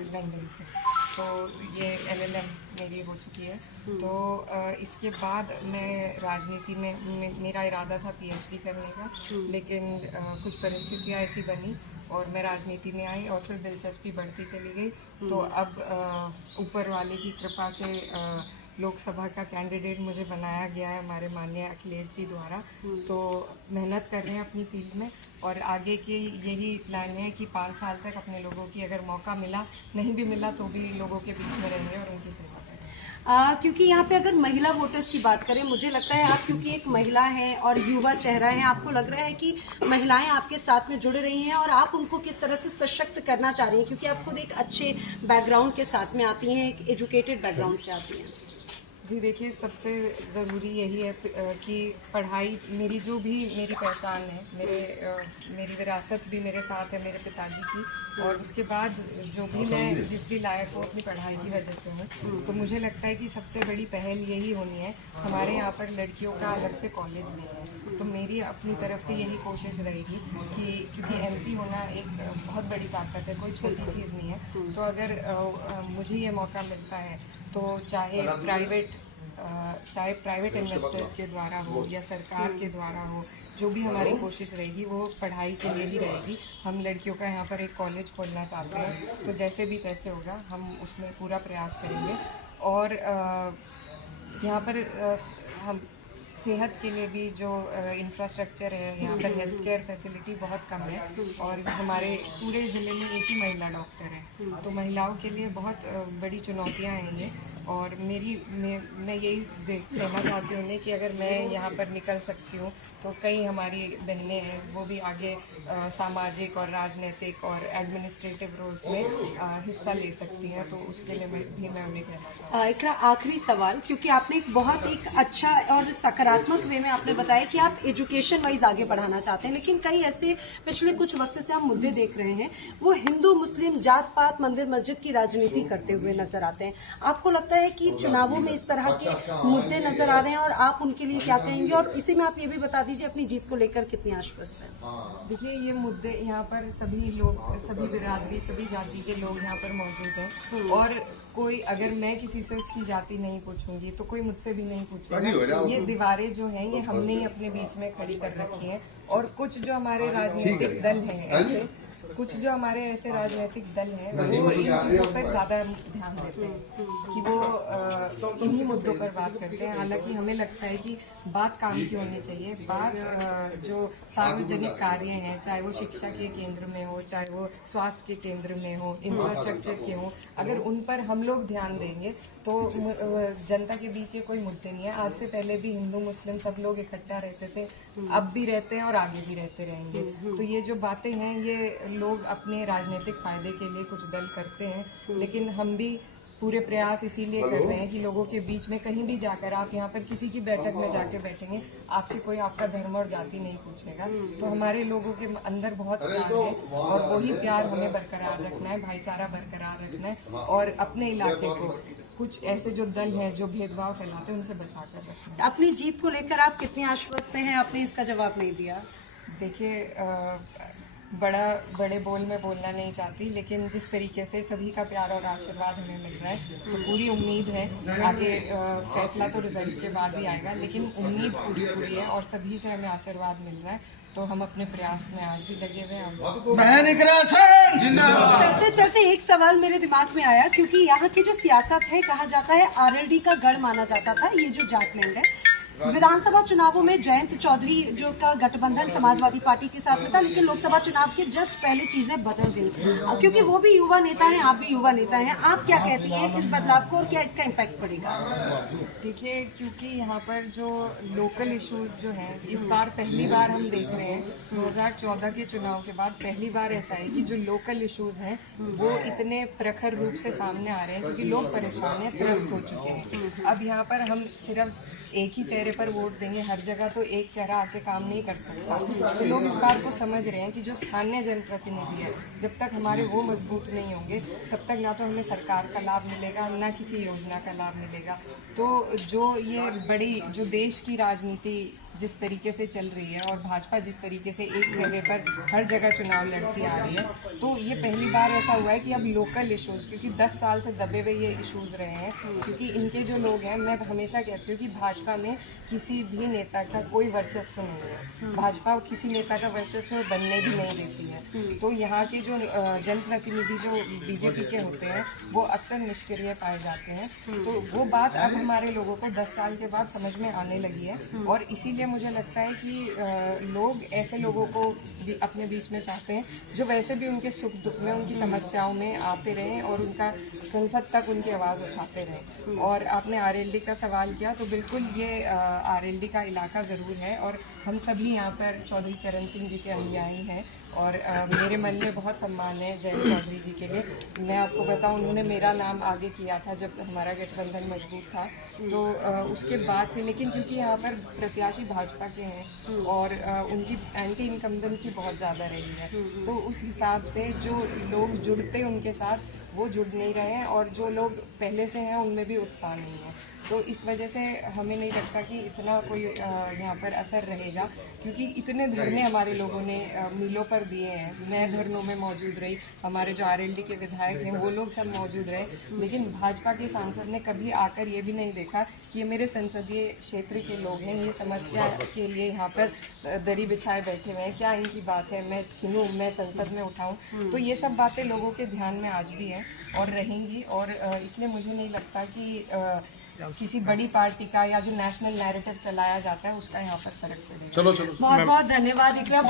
London से। तो ये एलएलएम मेरी हो चुकी है। तो इसके बाद मैं राजनीति में मेरा इरादा था पीएचडी करने का, लेकिन कुछ परिस्थितियाँ ऐसी बनी और मैं राजनीति में आई और फिर दिलचस्पी बढ़ती चली गई। तो अब ऊपर वाले की कृपा से लोकसभा का कैंडिडेट मुझे बनाया गया है हमारे माननीय अखिलेश जी द्वारा। तो मेहनत कर रहे हैं अपनी फील्ड में और आगे की यही प्लान है कि 5 साल तक अपने लोगों की अगर मौका मिला, नहीं भी मिला तो भी लोगों के बीच में रहेंगे और उनकी सेवा करेंगे। क्योंकि यहाँ पे अगर महिला वोटर्स की बात करें, मुझे लगता है आप क्योंकि एक महिला हैं और युवा चेहरा है, आपको लग रहा है कि महिलाएं आपके साथ में जुड़ रही हैं और आप उनको किस तरह से सशक्त करना चाह रही हैं, क्योंकि आप खुद एक अच्छे बैकग्राउंड के साथ में आती हैं, एक एजुकेटेड बैकग्राउंड से आती हैं। जी देखिए, सबसे ज़रूरी यही है कि पढ़ाई मेरी जो भी मेरी पहचान है, मेरी विरासत भी मेरे साथ है मेरे पिताजी की, और उसके बाद जो भी मैं जिस भी लायक हूँ अपनी पढ़ाई की वजह से हूँ। तो मुझे लगता है कि सबसे बड़ी पहल यही होनी है। हमारे यहाँ पर लड़कियों का अलग से कॉलेज नहीं है, तो मेरी अपनी तरफ से यही कोशिश रहेगी कि क्योंकि एमपी होना एक बहुत बड़ी ताकत है, कोई छोटी चीज़ नहीं है। तो अगर मुझे ये मौका मिलता है तो चाहे प्राइवेट इन्वेस्टर्स के द्वारा हो या सरकार के द्वारा हो, जो भी हमारी कोशिश रहेगी वो पढ़ाई के लिए ही रहेगी। हम लड़कियों का यहाँ पर एक कॉलेज खोलना चाहते हैं, तो जैसे भी तैसे होगा हम उसमें पूरा प्रयास करेंगे। और यहाँ पर हम सेहत के लिए भी जो इंफ्रास्ट्रक्चर है, यहाँ पर हेल्थ केयर फैसिलिटी बहुत कम है और हमारे पूरे ज़िले में एक ही महिला डॉक्टर है। तो महिलाओं के लिए बहुत बड़ी चुनौतियाँ हैं ये, और मैं यही कहना चाहती हूँ कि अगर मैं यहाँ पर निकल सकती हूँ तो कई हमारी बहनें हैं वो भी आगे सामाजिक और राजनीतिक और एडमिनिस्ट्रेटिव रोल्स में हिस्सा ले सकती हैं। तो उसके लिए मैं उन्हें कहना चाहती हूँ। एक आखिरी सवाल, क्योंकि आपने एक बहुत एक अच्छा और सकारात्मक वे में आपने बताया कि आप एजुकेशन वाइज आगे बढ़ाना चाहते हैं, लेकिन कई ऐसे पिछले कुछ वक्त से हम मुद्दे देख रहे हैं, वो हिंदू मुस्लिम जात पात मंदिर मस्जिद की राजनीति करते हुए नजर आते हैं। आपको लगता है कि चुनावों में इस तरह के मुद्दे नजर आ रहे हैं और आप उनके लिए क्या कहेंगे, और इसी में आप ये भी बता दीजिए अपनी जीत को लेकर कितनी आश्वस्त है? देखिए, ये मुद्दे यहाँ पर सभी लोग, सभी बिरादरी, सभी जाति के लोग यहाँ पर मौजूद हैं, और कोई अगर मैं किसी से उसकी जाति नहीं पूछूंगी तो कोई मुझसे भी नहीं पूछेगा। ये दीवारें जो हैं ये हमने ही अपने बीच में खड़ी कर रखी हैं, और कुछ जो हमारे राजनीतिक दल हैं ऐसे राजनीतिक दल हैं वो इन चीज़ों पर ज़्यादा ध्यान देते हैं कि वो इन्हीं मुद्दों पर बात करते हैं। हालांकि हमें लगता है कि बात काम की होनी चाहिए। बात जो सार्वजनिक कार्य हैं, चाहे वो शिक्षा के केंद्र में हो, चाहे वो स्वास्थ्य के केंद्र में हो, इंफ्रास्ट्रक्चर के हो, अगर उन पर हम लोग ध्यान देंगे तो जनता के बीच ये कोई मुद्दे नहीं है। आज से पहले भी हिंदू मुस्लिम सब लोग इकट्ठा रहते थे, अब भी रहते हैं और आगे भी रहते रहेंगे। तो ये जो बातें हैं ये लोग अपने राजनीतिक फायदे के लिए कुछ दल करते हैं, लेकिन हम भी पूरे प्रयास इसीलिए कर रहे हैं कि लोगों के बीच में कहीं भी जाकर, आप यहाँ पर किसी की बैठक में जाके बैठेंगे, आपसे कोई आपका धर्म और जाति नहीं पूछेगा। तो हमारे लोगों के अंदर बहुत प्यार है और वही प्यार हमें बरकरार रखना है, भाईचारा बरकरार रखना है, और अपने इलाके को कुछ ऐसे जो दल हैं जो भेदभाव फैलाते हैं उनसे बचा कर रखना है। अपनी जीत को लेकर आप कितने आश्वस्त हैं? आपने इसका जवाब नहीं दिया। देखिए, बड़े बोल में बोलना नहीं चाहती, लेकिन जिस तरीके से सभी का प्यार और आशीर्वाद हमें मिल रहा है तो पूरी उम्मीद है। आगे फैसला तो रिजल्ट के बाद ही आएगा, लेकिन उम्मीद पूरी है और सभी से हमें आशीर्वाद मिल रहा है। तो हम अपने प्रयास में आज भी लगे हुए हैं। चलते चलते एक सवाल मेरे दिमाग में आया, क्योंकि यहाँ की जो सियासत है, कहा जाता है आरएलडी का गढ़ माना जाता था ये जो जाटलैंड है। विधानसभा चुनावों में जयंत चौधरी जो का गठबंधन समाजवादी पार्टी के साथ में था, लेकिन लोकसभा चुनाव के जस्ट पहले चीजें बदल गई, क्योंकि वो भी युवा नेता हैं, आप भी युवा नेता हैं। आप क्या कहती हैं इस बदलाव को और क्या इसका इम्पैक्ट पड़ेगा? देखिए, क्योंकि यहाँ पर जो लोकल इश्यूज जो हैं इस बार पहली बार हम देख रहे हैं, 2014 के चुनाव के बाद पहली बार ऐसा है कि जो लोकल इश्यूज हैं वो इतने प्रखर रूप से सामने आ रहे हैं, क्योंकि लोग परेशान हैं, त्रस्त हो चुके हैं। अब यहाँ पर हम सिर्फ एक ही चेहरे पर वोट देंगे, हर जगह तो एक चेहरा आके काम नहीं कर सकता। तो लोग इस बात को समझ रहे हैं कि जो स्थानीय जनप्रतिनिधि है, जब तक हमारे वो मजबूत नहीं होंगे तब तक ना तो हमें सरकार का लाभ मिलेगा, ना किसी योजना का लाभ मिलेगा। तो जो ये बड़ी जो देश की राजनीति जिस तरीके से चल रही है और भाजपा जिस तरीके से एक जगह पर हर जगह चुनाव लड़ती आ रही है, तो ये पहली बार ऐसा हुआ है कि अब लोकल इश्यूज, क्योंकि 10 साल से दबे हुए ये इश्यूज रहे हैं, क्योंकि इनके जो लोग हैं, मैं हमेशा कहती हूँ कि भाजपा में किसी भी नेता का कोई वर्चस्व नहीं है, भाजपा किसी नेता का वर्चस्व बनने भी नहीं देती है। तो यहाँ के जो जनप्रतिनिधि जो बीजेपी के होते हैं वो अक्सर निष्क्रिय पाए जाते हैं। तो वो बात अब हमारे लोगों को 10 साल के बाद समझ में आने लगी है, और इसीलिए मुझे लगता है कि लोग ऐसे लोगों को भी अपने बीच में चाहते हैं जो वैसे भी उनके सुख दुख में, उनकी समस्याओं में आते रहें और उनका संसद तक उनकी आवाज़ उठाते रहें। और आपने आरएलडी का सवाल किया, तो बिल्कुल ये आरएलडी का इलाका ज़रूर है, और हम सभी यहाँ पर चौधरी चरण सिंह जी के अनुयायी हैं, और मेरे मन में बहुत सम्मान है जयंत चौधरी जी के लिए। मैं आपको बताऊं, उन्होंने मेरा नाम आगे किया था जब हमारा गठबंधन मजबूत था, तो उसके बाद से, लेकिन क्योंकि यहाँ पर प्रत्याशी भाजपा के हैं और उनकी एंटी इनकम्बेंसी बहुत ज़्यादा रही है, तो उस हिसाब से जो लोग जुड़ते उनके साथ वो जुड़ नहीं रहे हैं, और जो लोग पहले से हैं उनमें भी उत्साह नहीं है। तो इस वजह से हमें नहीं लगता कि इतना कोई यहाँ पर असर रहेगा, क्योंकि इतने धरने हमारे लोगों ने मीलों पर दिए हैं। मैं धरनों में मौजूद रही, हमारे जो आरएलडी के विधायक हैं वो लोग सब मौजूद रहे, लेकिन भाजपा के सांसद ने कभी आकर ये भी नहीं देखा कि ये मेरे संसदीय क्षेत्र के लोग हैं, ये समस्या के लिए यहाँ पर दरी बिछाए बैठे हुए हैं, क्या इनकी बात है, मैं सुनूँ, मैं संसद में उठाऊँ। तो ये सब बातें लोगों के ध्यान में आज भी हैं और रहेंगी, और इसलिए मुझे नहीं लगता कि किसी बड़ी पार्टी का या जो नेशनल नैरेटिव चलाया जाता है उसका यहाँ पर फर्क पड़ेगा। बहुत बहुत धन्यवाद इकरा।